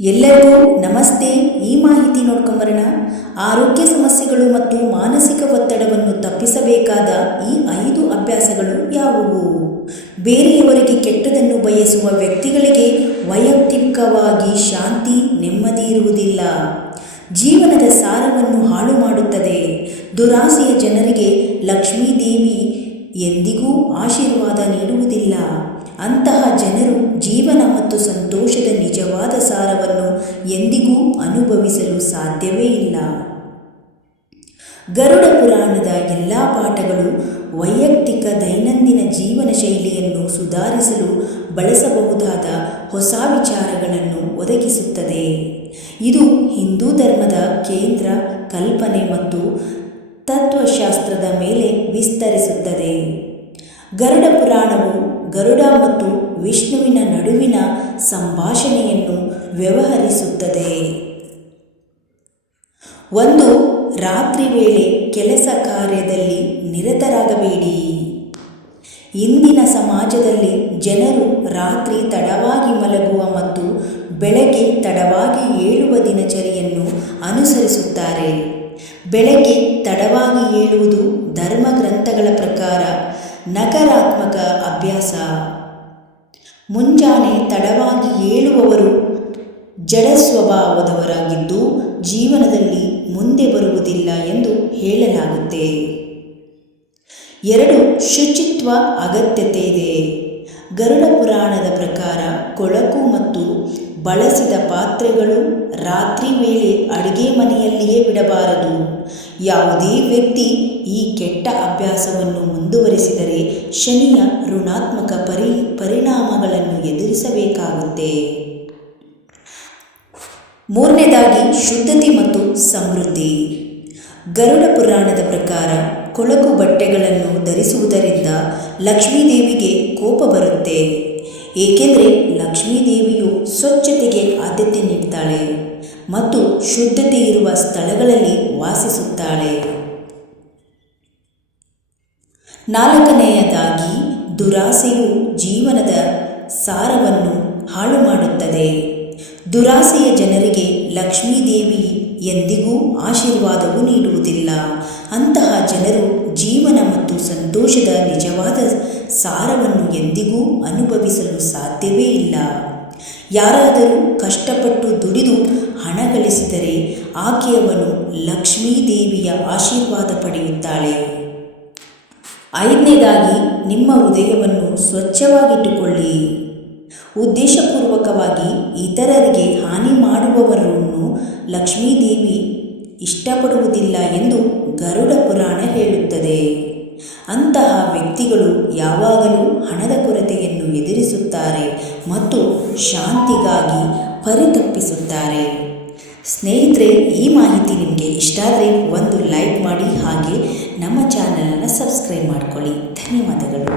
ಎಲ್ಲರಿಗೂ ನಮಸ್ತೆ. ಈ ಮಾಹಿತಿ ನೋಡ್ಕೊಂಬರೋಣ. ಆರೋಗ್ಯ ಸಮಸ್ಯೆಗಳು ಮತ್ತು ಮಾನಸಿಕ ಒತ್ತಡವನ್ನು ತಪ್ಪಿಸಬೇಕಾದ ಈ ಐದು ಅಭ್ಯಾಸಗಳು ಯಾವುವು? ಬೇರೆಯವರಿಗೆ ಕೆಟ್ಟದನ್ನು ಬಯಸುವ ವ್ಯಕ್ತಿಗಳಿಗೆ ವೈಯಕ್ತಿಕವಾಗಿ ಶಾಂತಿ, ನೆಮ್ಮದಿ ಇರುವುದಿಲ್ಲ. ಜೀವನದ ಸಾರವನ್ನು ಹಾಳು ಮಾಡುತ್ತದೆ. ದುರಾಸೆಯ ಜನರಿಗೆ ಲಕ್ಷ್ಮೀದೇವಿ ಎಂದಿಗೂ ಆಶೀರ್ವಾದ ನೀಡುವುದಿಲ್ಲ. ಅಂತಹ ಜನರು ಜೀವನ ಮತ್ತು ಸಂತೋಷದ ನಿಜವಾದ ಸಾರವನ್ನು ಎಂದಿಗೂ ಅನುಭವಿಸಲು ಸಾಧ್ಯವೇ ಇಲ್ಲ. ಗರುಡ ಪುರಾಣದ ಎಲ್ಲ ಪಾಠಗಳು ವೈಯಕ್ತಿಕ ದೈನಂದಿನ ಜೀವನ ಶೈಲಿಯನ್ನು ಸುಧಾರಿಸಲು ಬಳಸಬಹುದಾದ ಹೊಸ ವಿಚಾರಗಳನ್ನು ಒದಗಿಸುತ್ತದೆ. ಇದು ಹಿಂದೂ ಧರ್ಮದ ಕೇಂದ್ರ, ಕಲ್ಪನೆ ಮತ್ತು ತತ್ವಶಾಸ್ತ್ರದ ಮೇಲೆ ವಿಸ್ತರಿಸುತ್ತದೆ. ಗರುಡ ಪುರಾಣವು ಗರುಡ ಮತ್ತು ವಿಷ್ಣುವಿನ ಸಂಭಾಷಣೆಯನ್ನು ವ್ಯವಹರಿಸುತ್ತದೆ. ಒಂದು ರಾತ್ರಿ ವೇಳೆ ಕೆಲಸ ಕಾರ್ಯದಲ್ಲಿ ನಿರತರಾಗಬೇಡಿ. ಇಂದಿನ ಸಮಾಜದಲ್ಲಿ ಜನರು ರಾತ್ರಿ ತಡವಾಗಿ ಮಲಗುವ ಮತ್ತು ಬೆಳಗ್ಗೆ ತಡವಾಗಿ ಏಳುವ ದಿನಚರಿಯನ್ನು ಅನುಸರಿಸುತ್ತಾರೆ. ಬೆಳಗ್ಗೆ ತಡವಾಗಿ ಏಳುವುದು ಧರ್ಮ ಗ್ರಂಥಗಳ ಪ್ರಕಾರ ನಕಾರಾತ್ಮಕ ಅಭ್ಯಾಸ. ಮುಂಜಾನೆ ತಡವಾಗಿ ಏಳುವವರು ಜಡ ಸ್ವಭಾವದವರಾಗಿದ್ದು ಜೀವನದಲ್ಲಿ ಮುಂದೆ ಬರುವುದಿಲ್ಲ ಎಂದು ಹೇಳಲಾಗುತ್ತೆ. ಎರಡು, ಶುಚಿತ್ವ ಅಗತ್ಯತೆ ಇದೆ ಗರುಡ ಪುರಾಣದ ಪ್ರಕಾರ ಕೊಳಕು ಮತ್ತು ಬಳಸಿದ ಪಾತ್ರೆಗಳು ರಾತ್ರಿ ವೇಳೆ ಅಡುಗೆ ಮನೆಯಲ್ಲಿಯೇ ಬಿಡಬಾರದು. ಯಾವುದೇ ವ್ಯಕ್ತಿ ಈ ಕೆಟ್ಟ ಅಭ್ಯಾಸವನ್ನು ಮುಂದುವರಿಸಿದರೆ ಶನಿಯ ಋಣಾತ್ಮಕ ಪರಿ, ಪರಿಣಾಮಗಳನ್ನು ಎದುರಿಸಬೇಕಾಗುತ್ತೆ. ಮೂರನೇದಾಗಿ ಶುದ್ಧತೆ ಮತ್ತು ಸಮೃದ್ಧಿ. ಗರುಡ ಪುರಾಣದ ಪ್ರಕಾರ ಕೊಳಕು ಬಟ್ಟೆಗಳನ್ನು ಧರಿಸುವುದರಿಂದ ಲಕ್ಷ್ಮೀದೇವಿಗೆ ಕೋಪ ಬರುತ್ತೆ. ಏಕೆಂದರೆ ಲಕ್ಷ್ಮೀದೇವಿಯು ಸ್ವಚ್ಛತೆಗೆ ಆದ್ಯತೆ ನೀಡ್ತಾಳೆ. ಮತ್ತು ಶುದ್ಧತೆ ಇರುವ ಸ್ಥಳಗಳಲ್ಲಿ ವಾಸಿಸುತ್ತಾಳೆ. ನಾಲ್ಕನೆಯದಾಗಿ, ದುರಾಸೆಯು ಜೀವನದ ಸಾರವನ್ನು ಹಾಳು ಮಾಡುತ್ತದೆ ದುರಾಸೆಯ ಜನರಿಗೆ ಲಕ್ಷ್ಮೀದೇವಿ ಎಂದಿಗೂ ಆಶೀರ್ವಾದವು ನೀಡುವುದಿಲ್ಲ. ಅಂತಹ ಜನರು ಜೀವನ ಮತ್ತು ಸಂತೋಷದ ನಿಜವಾದ ಸಾರವನ್ನು ಎಂದಿಗೂ ಅನುಭವಿಸಲು ಸಾಧ್ಯವೇ ಇಲ್ಲ. ಯಾರಾದರೂ ಕಷ್ಟಪಟ್ಟು ದುಡಿದು ಹಣ ಗಳಿಸಿದರೆ ಆಕೆಯವನು ಲಕ್ಷ್ಮೀದೇವಿಯ ಆಶೀರ್ವಾದ ಪಡೆಯುತ್ತಾಳೆ. ಐದನೇದಾಗಿ, ನಿಮ್ಮ ಹೃದಯವನ್ನು ಸ್ವಚ್ಛವಾಗಿಟ್ಟುಕೊಳ್ಳಿ. ಉದ್ದೇಶಪೂರ್ವಕವಾಗಿ ಇತರರಿಗೆ ಹಾನಿ ಮಾಡುವವರನ್ನು ಲಕ್ಷ್ಮೀದೇವಿ ಇಷ್ಟಪಡುವುದಿಲ್ಲ ಎಂದು ಗರುಡ ಪುರಾಣ ಹೇಳುತ್ತದೆ. ಅಂತಹ ವ್ಯಕ್ತಿಗಳು ಯಾವಾಗಲೂ ಹಣದ ಕೊರತೆಯನ್ನು ಎದುರಿಸುತ್ತಾರೆ ಮತ್ತು ಶಾಂತಿಗಾಗಿ ಪರಿತಪ್ಪಿಸುತ್ತಾರೆ ಸ್ನೇಹಿತರೆ, ಈ ಮಾಹಿತಿ ನಿಮಗೆ ಇಷ್ಟ ಆದರೆ ಒಂದು ಲೈಕ್ ಮಾಡಿ ಹಾಗೆ ನಮ್ಮ ಚಾನಲನ್ನು ಸಬ್ಸ್ಕ್ರೈಬ್ ಮಾಡಿಕೊಳ್ಳಿ. ಧನ್ಯವಾದಗಳು.